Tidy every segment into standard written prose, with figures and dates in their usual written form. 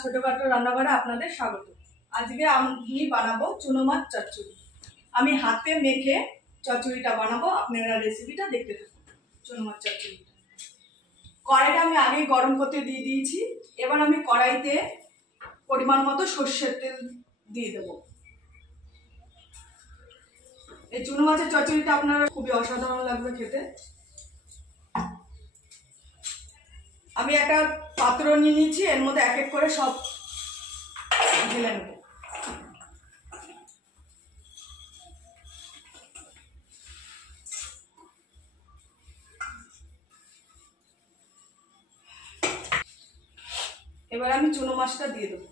ছোটখাটো রান্নাঘরে আপনাদের স্বাগত। আজকে আমি বানাবো চুনো মাছ চচ্চড়ি। আমি হাতে মেখে চচ্চড়িটা বানাবো, আপনারা রেসিপিটা দেখতে থাকুন। চুনো মাছ চচ্চড়িটা কড়াইটা আমি আগেই গরম করতে দিয়ে দিয়েছি। এবার আমি কড়াইতে পরিমাণ মতো সর্ষের তেল দিয়ে দেবো। এই চুনো মাছের চচ্চড়িটা আপনারা খুবই অসাধারণ লাগবে খেতে। আমি একটা পাত্র নিয়ে নিয়েছি, এর মধ্যে এক এক করে সব ঢেলে নেব। এবার আমি চুনো মাছটা দিয়ে দেবো।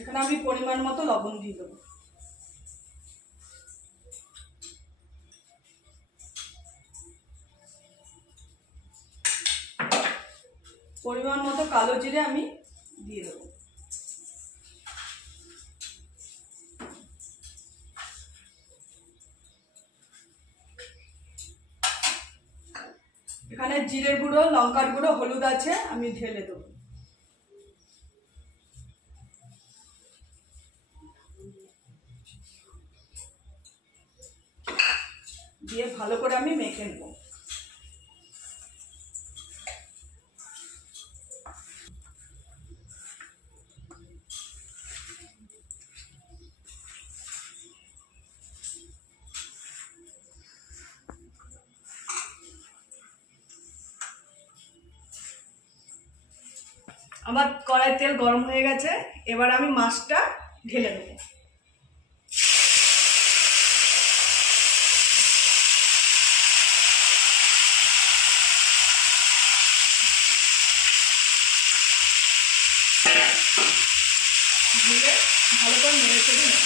এখানে আমি পরিমাণ মতো লবণ দিয়ে দেবো। পরিমাণ মতো কালো জিরে আমি দিয়ে দেবো। এখানে জিরের গুঁড়ো, লঙ্কার গুঁড়ো, হলুদ আছে, আমি ঢেলে দেবো। দিয়ে ভালো করে আমি মেখে নেব। আমার কড়াইয়ের তেল গরম হয়ে গেছে, এবার আমি মাছটা ঢেলে দেবো। ঢেলে ভালো করে নেড়ে চেড়ে নেব।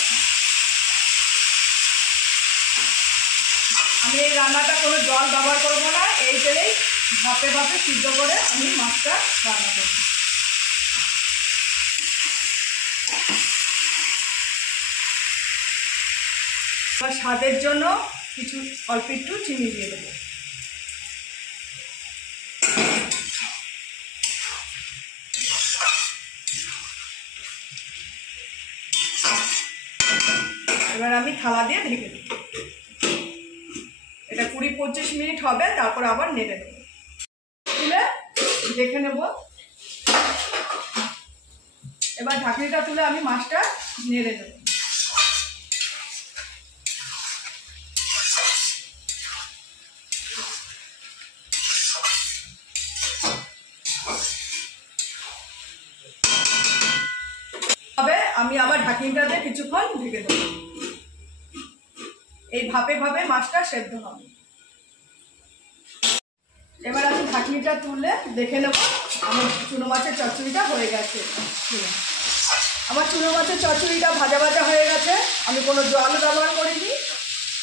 আমি এই রান্নাটা কোনো জল ব্যবহার করবো না, এই তেলেই ভাপে ভাপে সিদ্ধ করে আমি মাছটা রান্না করব। এবার স্বাদের জন্য কিছু অল্প একটু চিনি দিয়ে দেবো। এবার আমি থালা দিয়ে ঢেকে দেব। এটা 20-25 মিনিট হবে, তারপর আবার নেড়ে দেবো। তুলে দেখে নেব। এবার ঢাকনিটা তুলে আমি মাছটা নেড়ে দেবো। আমি আবার ঢাকনিটা দিয়ে কিছুক্ষণ ঢেকে দেবো। এই ভাপে ভাপে মাছটা সেদ্ধ হবে। এবার আমি ঢাকনিটা তুলে দেখে নেব আমার চুনো মাছের চচ্চড়িটা হয়ে গেছে। আমার চুনো মাছের চচ্চড়িটা ভাজা ভাজা হয়ে গেছে, আমি কোনো জল ব্যবহার করিনি,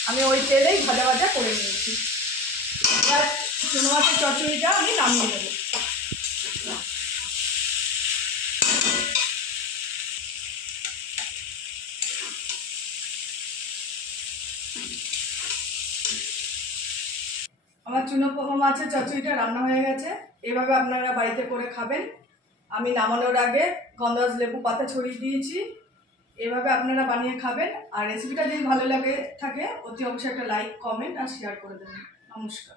আমি ওই তেলেই ভাজা ভাজা করে নিয়েছি। এবার চুনো মাছের চচ্চড়িটা আমি নামিয়ে নেব। আমার চুনো মাছের চচ্চড়িটা রান্না হয়ে গেছে। এভাবে আপনারা বাড়িতে করে খাবেন। আমি নামানোর আগে গন্ধরাজ লেবু পাতা ছড়িয়ে দিয়েছি। এভাবে আপনারা বানিয়ে খাবেন। আর রেসিপিটা যদি ভালো লাগে থাকে অতি অবশ্যই একটা লাইক, কমেন্ট আর শেয়ার করে দেবেন। নমস্কার।